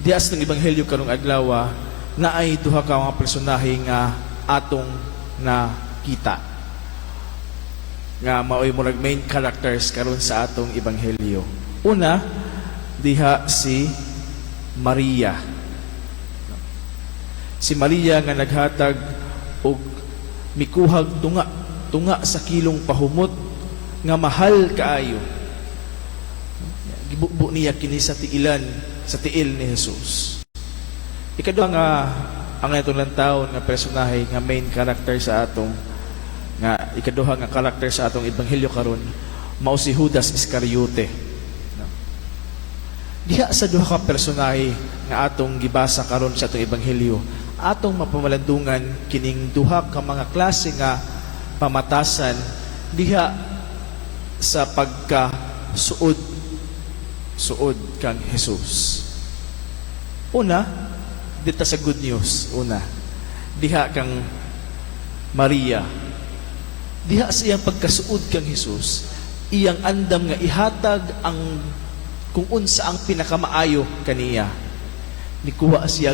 Dias ng ebanghelyo karong adlaw na ay duha ka mga personahe nga atong nakita nga maoy murag main characters karon sa atong ebanghelyo. Una, diha si Maria. Si Maria nga naghatag og mikuhag tunga sa kilong pahumot nga mahal kaayo. Gibubo niya kini sa tiil ni Jesus. Ikaduha nga ang itong lantawon nga personahe nga main character sa atong nga ikaduha nga character sa atong ebanghelyo karon mao si Judas Iscariote. Diha sa duha ka personahe nga atong gibasa karon sa atong ebanghelyo, atong mapamalandungan kining duha ka mga klase nga pamatasan diha sa pagkasuod kang Jesus. Una, dito sa good news. Una, diha kang Maria. Diha sa iyang pagkasuod kang Jesus, iyang andam nga ihatag ang kung unsa ang pinakamaayo kaniya. Nikuha siya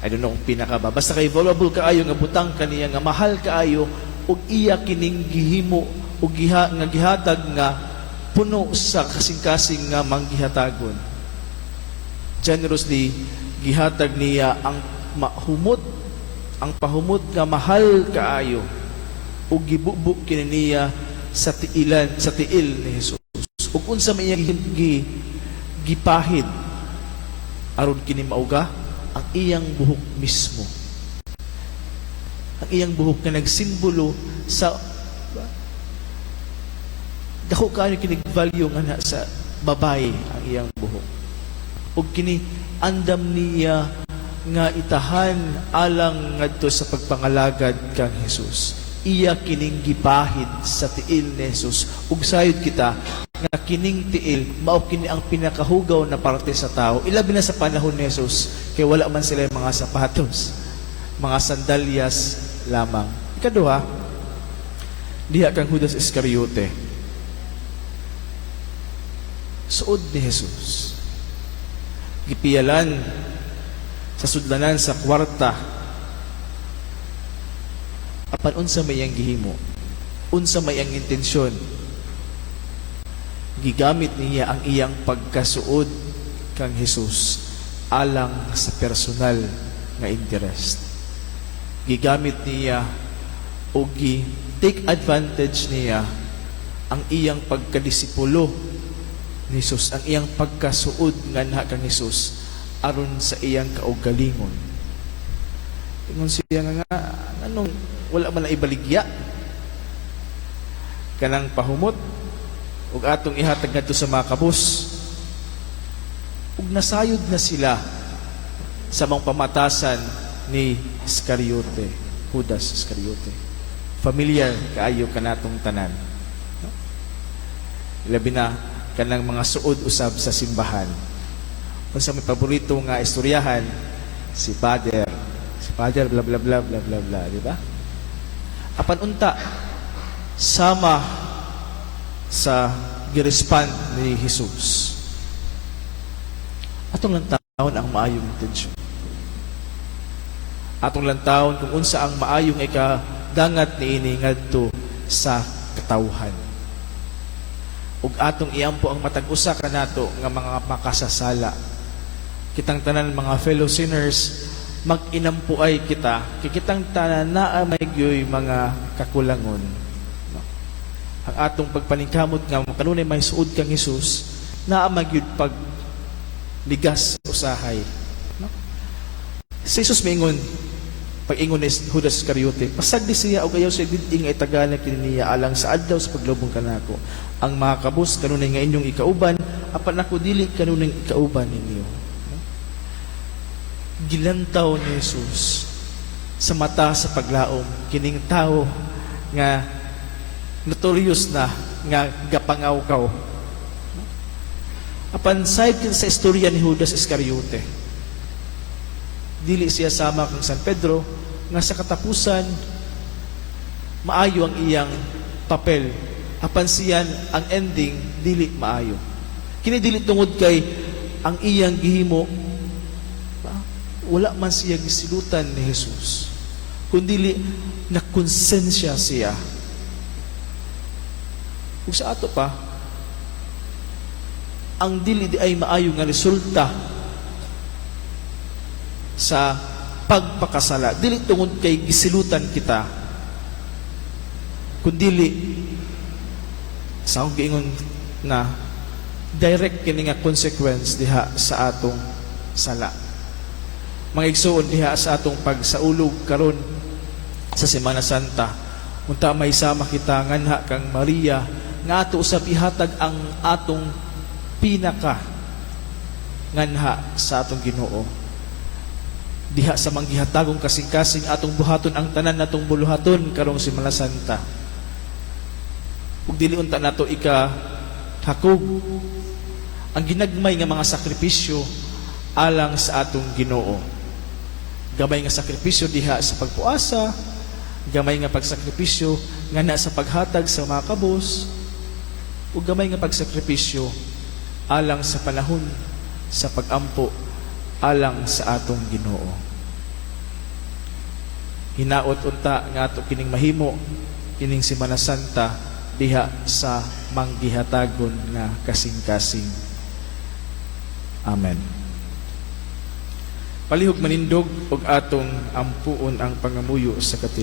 I don't know kung pinaka ba. Basta kay valuable kaayo nga butang kaniya nga mahal kaayo ug iya kining gihimo ug nga gihatag nga puno sa kasing-kasing nga manggihatagon. Generously gihatag niya ang pahumot nga mahal kaayo ug gibubuk kini niya sa tiil ni Jesus. Ug unsa may gipahid aron kini mauga ang iyang buhok mismo. Ang iyang buhok nga nagsimbolo sa dako kaayo kinig value nga sa babae ang iyang buhok. Ug kini andam niya nga itahan alang ngadto sa pagpangalagad kang Jesus. Iya kining gipahid sa tiil ni Jesus. Ug sayod kita nga kining tiil mao kini ang pinakahugaw na parte sa tao. Ilabi na sa panahon ni Jesus kay wala man sila mga sapatos, mga sandalyas lamang. Ikaduha, diha kang Judas Iscariote. Suod ni Jesus. Gipiyalan sa sudlanan sa kwarta. Apan unsa may iyang gihimo? Unsa may iyang intensyon? Gigamit niya ang iyang pagkasuod kang Jesus alang sa personal nga interest. Gigamit niya o take advantage niya ang iyang pagkadisipulo ni Jesus, ang iyang pagkasuod nga na kang Jesus aron sa iyang kaugalingon. Ingon siya nga anong wala man na ibaligya kanang pahumot ug atong ihatag ngadto sa mga kabus ug nasayod na sila sa mga pamatasan ni Iscariote, Judas Iscariote. Familiar kaayo kanatong tanan. Labi na kanang mga suod usab sa simbahan. Kung sa may paborito nga istoryahan, si Father bla bla bla bla bla bla, di ba? Apan unta sama sa girespond ni Jesus. Atong lantawon ang maayong intensyon. Atong lantawon kung unsa ang maayong ikadangat niini ngadto sa katawhan. Ug atong iampo ang matag usa kanato nga mga makasasala. Kitang tanan mga fellow sinners, mag-inampuay kita, kitang tanan naa may gyoy mga kakulangon. No? Ang atong pagpaningkamot nga kanunay may suod kang Jesus, naa magyud pag ligas usahay. No? Si Jesus mingon, pag-ingon ni Judas Iscariote, pasagdi siya og ayaw siya gid nga itagana kini niya alang sa adlaw sa paglubong kanako. Ang mga kabus kanunay nga inyong ikauban, apan ako dili kanunay ikauban ninyo. Gilantaw ni Jesus sa mata sa paglaom kining tao nga notorious na nga gapangaw-kaw. Apan side sa istorya ni Judas Iscariote, dili siya sama kang San Pedro nga sa katapusan maayo ang iyang papel. Apan siyan ang ending dili maayo. Kini dili tungod kay ang iyang gihimo, wala man siya gisilutan ni Jesus, kundi nakonsensya siya. Ug sa ato pa, ang dili di ay maayo nga resulta sa pagpakasala, dili tungod kay gisilutan kita, kundi sa akong giingon na direct kini nga consequence diha sa atong sala. Mga igsoon, diha sa atong pagsaulog karon sa Semana Santa, unta may sama kita nganha kang Maria nga ato usab ihatag ang atong pinaka nganha sa atong Ginoo. Diha sa manggihatagong kasing-kasing atong buhaton ang tanan natong buluhaton karong Semana Santa. Ug dili unta nato hakog ang ginagmay nga mga sakripisyo alang sa atong Ginoo. Gamay nga sakripisyo diha sa pagpuasa, gamay nga pagsakripisyo nga na sa paghatag sa mga kabos, ug gamay nga pagsakripisyo alang sa panahon sa pagampo alang sa atong Ginoo. Hinaot unta nga ato kining mahimo kining Semana Santa diha sa manggihatagon nga kasing-kasing. Amen. Palihog manindog og atong ampuon ang pangamuyo sa katil